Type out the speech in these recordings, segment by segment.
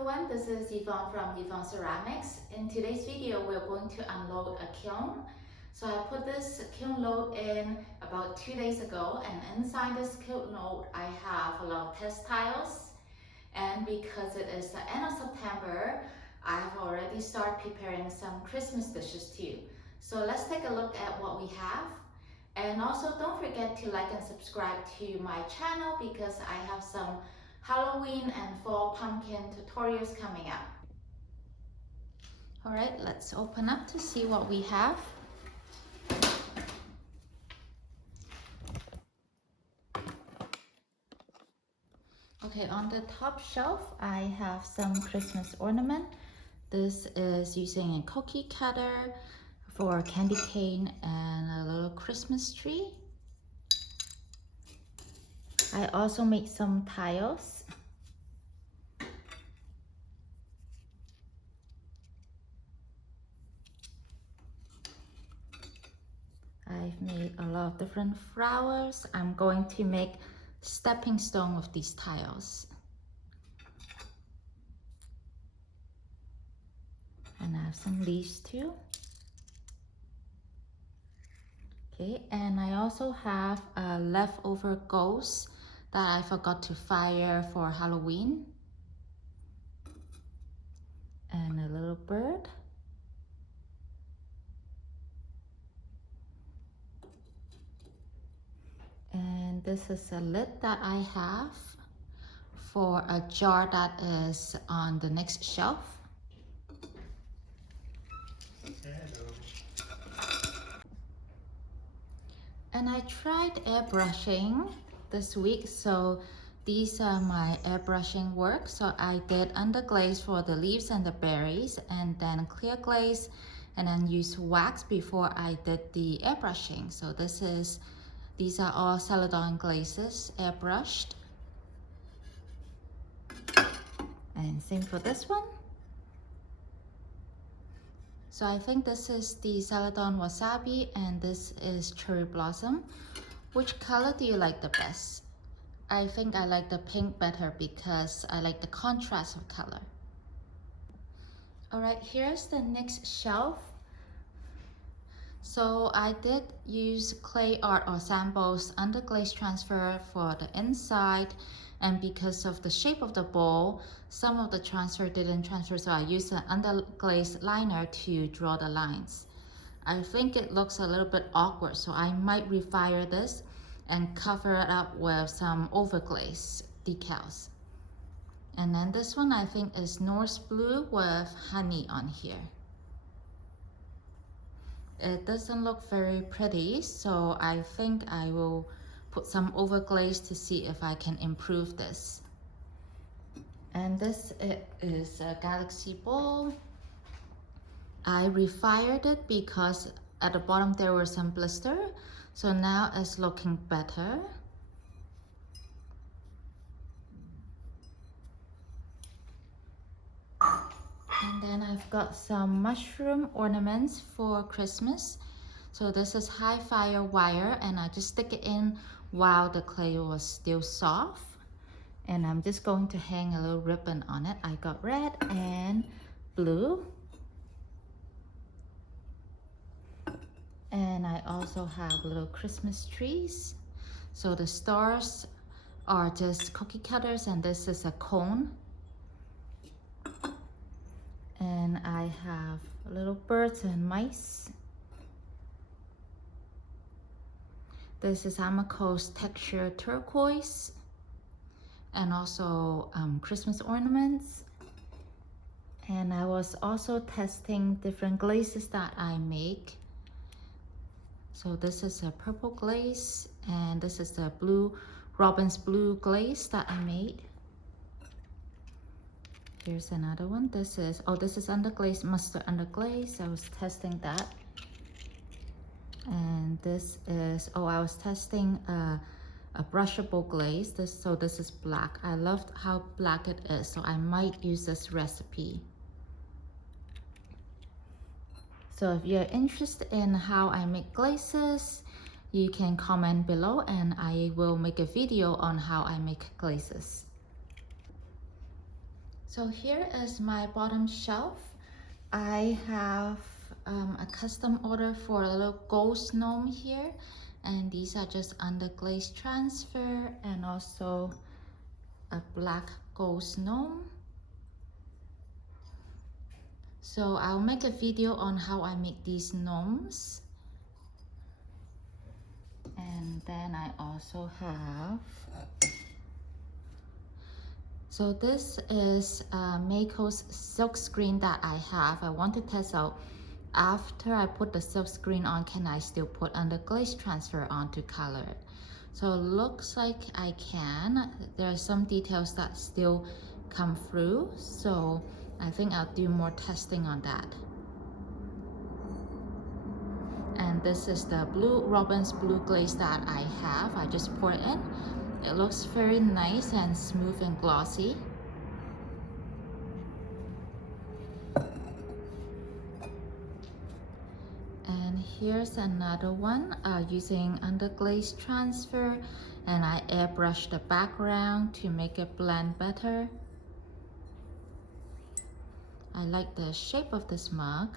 everyone, this is Yvonne from yvonneceramics. In today's video, we're going to unload a kiln. So I put this kiln load in about 2 days ago, and inside this kiln load, I have a lot of test tiles. And because it is the end of September, I've already started preparing some Christmas dishes too. So let's take a look at what we have. And also don't forget to like and subscribe to my channel because I have some Halloween and fall pumpkin tutorials coming up. All right, let's open up to see what we have. Okay, on the top shelf, I have some Christmas ornament. This is using a cookie cutter for a candy cane and a little Christmas tree. I also made some tiles. I've made a lot of different flowers. I'm going to make stepping stone with these tiles. And I have some leaves too. Okay, and I also have a leftover ghost that I forgot to fire for Halloween. And a little bird. And this is a lid that I have for a jar that is on the next shelf. And I tried airbrushing this week, so these are my airbrushing work. So I did underglaze for the leaves and the berries, and then clear glaze, and then used wax before I did the airbrushing. So these are all Celadon glazes, airbrushed. And same for this one. So I think this is the Celadon Wasabi and this is Cherry Blossom. Which color do you like the best? I think I like the pink better because I like the contrast of color. All right, here's the next shelf. So I did use clay art or samples underglaze transfer for the inside, and because of the shape of the bowl, some of the transfer didn't transfer, so I used an underglaze liner to draw the lines. I think it looks a little bit awkward, so I might refire this and cover it up with some overglaze decals. And then this one I think is Norse blue with honey on here. It doesn't look very pretty, so I think I will put some overglaze to see if I can improve this. And this is a galaxy bowl. I refired it because at the bottom there were some blister, so now it's looking better. And then I've got some mushroom ornaments for Christmas. So this is high fire wire, and I just stick it in while the clay was still soft. And I'm just going to hang a little ribbon on it. I got red and blue. And I also have little Christmas trees. So the stars are just cookie cutters, and this is a cone. And I have little birds and mice. This is Amaco's texture turquoise, and also Christmas ornaments. And I was also testing different glazes that I make. So this is a purple glaze, and this is the blue Robin's blue glaze that I made. Here's another one. This is underglaze, mustard underglaze. I was testing that. And this is, I was testing a brushable glaze. So this is black. I loved how black it is, so I might use this recipe. So if you're interested in how I make glazes, you can comment below and I will make a video on how I make glazes. So here is my bottom shelf. I have a custom order for a little ghost gnome here, and these are just underglaze transfer and also a black ghost gnome. So I'll make a video on how I make these gnomes. And then I also have, so this is Mako's silk screen that I have. I want to test out after I put the silk screen on, can I still put underglaze transfer on to color it? So it looks like I can. There are some details that still come through, so I think I'll do more testing on that. And this is the blue Robin's blue glaze that I have. I just pour it in. It looks very nice and smooth and glossy. And here's another one using underglaze transfer, and I airbrush the background to make it blend better. I like the shape of this mug.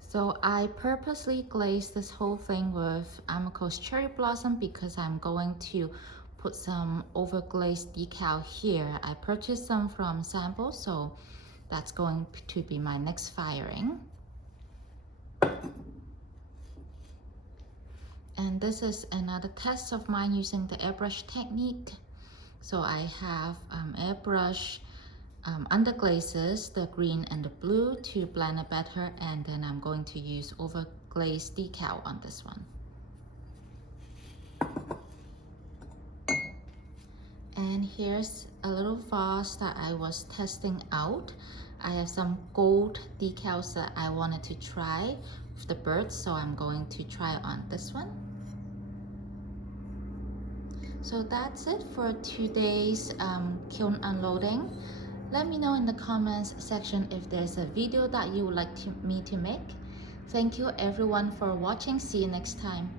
So I purposely glazed this whole thing with Amaco's cherry blossom because I'm going to put some overglazed decal here. I purchased some from Sample, so that's going to be my next firing. And this is another test of mine using the airbrush technique. So I have airbrush underglazes, the green and the blue, to blend it better, and then I'm going to use overglazed decal on this one. And here's a little vase that I was testing out. I have some gold decals that I wanted to try with the birds, so I'm going to try on this one. So that's it for today's kiln unloading. Let me know in the comments section if there's a video that you would like me to make. Thank you everyone for watching. See you next time.